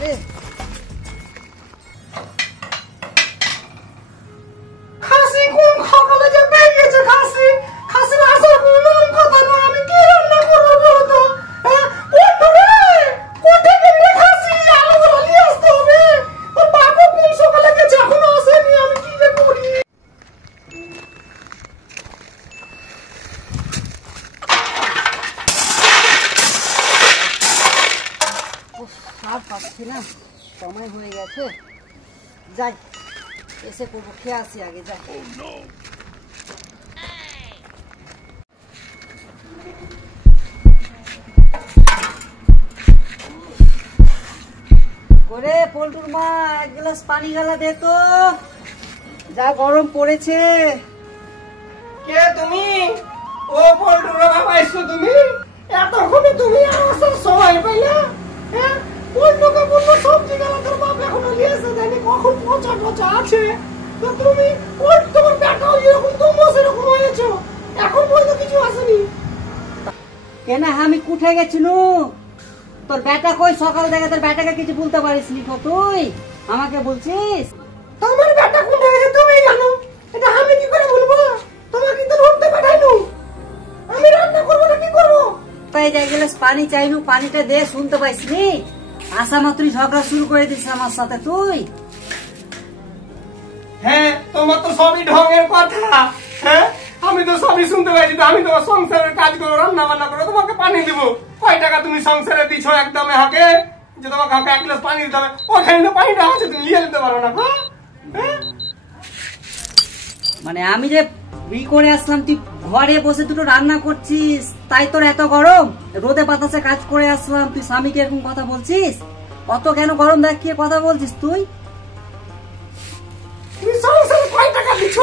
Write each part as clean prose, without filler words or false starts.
রে। খাসি কোন সকালে যে বেরিয়েছে খাসি আসার কোনো কথা নয়। আমি কি রান্না করবো বলো তো? কোথায় গেলে খাসি আলুগুলো নিয়ে আসতে হবে। ওর বাবা কোন সকালে গেছে এখনো আসেনি। আমি কি যে করি? আর পাচ্ছি না, সময় হয়ে গেছে। যাই এসে করবো, খেয়ে আসি আগে। যাই করে পল্টুর মা এক গ্লাস পানি গালা দে তো, যা গরম পড়েছে। কে তুমি? ও পল্টুর বাবা এসো তুমি? এতক্ষণে তুমি আসার সময় পাইলা? হ্যাঁ, পল্টুকে বললো সবজি গেলা তোর বাপ এখনো নিয়ে এসে দেয়নি। কখন পচা আছে তো তুমি তোমার ব্যাটাও এরকম তোমরা সেরকম হয়েছো, এখন বলতে কিছু আসেনি কেন আমি কুঠে গেছিনু? তোর বেটা কই? সকাল থেকে তোর বেটাকে কিছু বলতে পারিস নি তুই? আমাকে বলছিস তোমার ব্যাটা কোন হয়েছে তুমি জানো, এটা আমি কি করে বলবো? তোমাকে তো ধরতে পাঠাইনু, আমি রান্না করবো না কি করবো? তাই যাই গেলে পানি চাইনু, পানিটা দে। শুনতে পাইস নি? আসা মাত্রই ঝগড়া শুরু করে দিস আমার সাথে তুই। হ্যাঁ, তোমার তো সবই ঢঙের কথা। হ্যাঁ, আমি তো সবই শুনতে পাইছি। আমি তোমার সংসারের কাজ করবো, রান্না বান্না করবো, তোমাকে পানি দিব। কয় টাকা তুমি সংসারে দিচ্ছ একদমে হাকে যে তোমাকে হাকে 1 গ্লাস পানি দিতে হবে? ওখানে তো পানিটা আছে, তুমি নিয়ে যেতে পারো না। হ্যাঁ, মানে আমি যে ই করে আসলাম, তুই ঘরে বসে দুটো রান্না করছিস, তাই তোর এত গরম? রোদে বাতাসে কাজ করে আসলাম, তুই স্বামীকে এরকম কথা বলছিস? অত কেন গরম দেখিয়ে কথা বলছিস তুই? তুমি সংসারে কয় টাকা দিচ্ছ?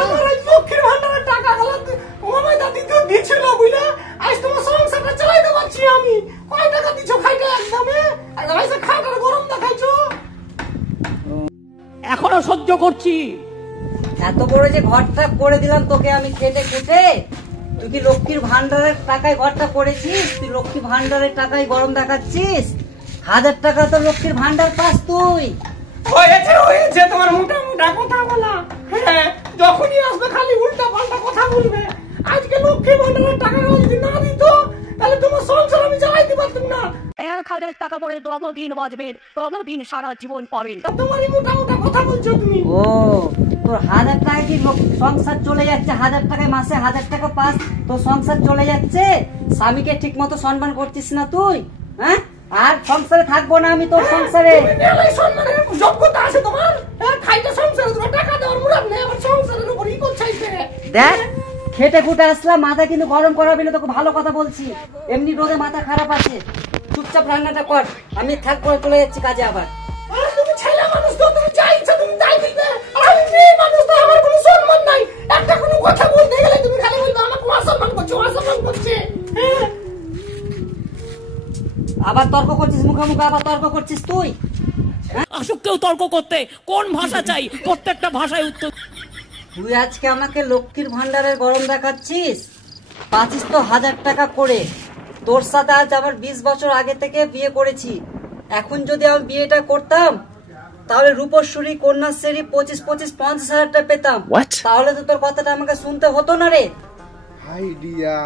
আমার এই লক্ষ্মীর ভান্ডারের টাকা গুলো মামাই দাদি তো দিছিল বুঝলা, আজ তোমার সংসারটা চালাইতে পারছি আমি। কয় টাকা দিচ্ছ খাইতে একদমে? একদম এসে খাটার গরম দেখাইছো। এখনো সহ্য করছি। এত বড় যে ঘরটা করে দিলাম তোকে আমি খেটে খুঁটে, তুই কি লক্ষ্মীর ভান্ডারের টাকায় ঘরটা করেছিস? তুই লক্ষ্মী ভান্ডারের টাকায় গরম দেখাচ্ছিস? 1000 টাকা তো লক্ষ্মীর ভান্ডার পাস তুই। হয়েছে তোমার মোটা মোটা কথা বলা। হ্যাঁ, যখনই আসবে খালি উল্টা পাল্টা কথা বলবে। আজকে লক্ষ্মী ভান্ডারের টাকা যদি না দিত তাহলে তোমার সংসার আমি চালাইতে পারতাম না। 1000 টাকা করে ততদিন বাঁচবেন, ততদিন সারা জীবন পাবেন। তোমারই মোটা মোটা কথা বলছো তুমি। ও, তোর 1000 টাকা কি সংসার চলে যাচ্ছে? 1000 টাকায় মাসে 1000 টাকা পাস, তোর সংসার চলে যাচ্ছে। স্বামীকে ঠিক মতো সম্মান করছিস না তুই? হ্যাঁ, আর সংসারে থাকবো না আমি তোর সংসারে। সম্মানের যোগ্যতা আছে তোমার? খাইতে সংসারে তোমার টাকা দেওয়ার মুরাদ নেই, আমার সংসারের উপর ই করছাইছে। দেখ, খেটে খুটে আসলাম, মাথা কিন্তু গরম করাবি না, তোকে ভালো কথা বলছি। এমনি রোদে মাথা খারাপ আছে, চুপচাপ রান্নাটা কর। আমি থাকবো, চলে যাচ্ছি কাজে আবার। তুমি ছেলে মানুষ তো, তুমি যা ইচ্ছা তুমি তাই দিবে। আর আমি মেয়ে মানুষ তো, আমার কোনো সম্মান নাই। একটা কোনো কথা বলতে গেলে তুমি খালি বলবে আমাকে অসম্মান করছে, অসম্মান করছে। আবার তর্ক করছিস, মুখে মুখে আবার তর্ক করছিস তুই। আসুক কেউ তর্ক করতে, কোন ভাষা চাই? প্রত্যেকটা ভাষায় উত্তর। তুই আজকে আমাকে লক্ষ্মীর ভান্ডারের গরম দেখাচ্ছিস? পাচ্ছিস তো 1000 টাকা করে। তোর সাথে আজ আমার 20 বছর আগে থেকে বিয়ে করেছি। এখন যদি আমি বিয়েটা করতাম তাহলে রূপশ্রী, কন্যাশ্রী 25-50 টাকা পেতাম। তাহলে তো তোর কথাটা আমাকে শুনতে হতো না রে। আইডিয়া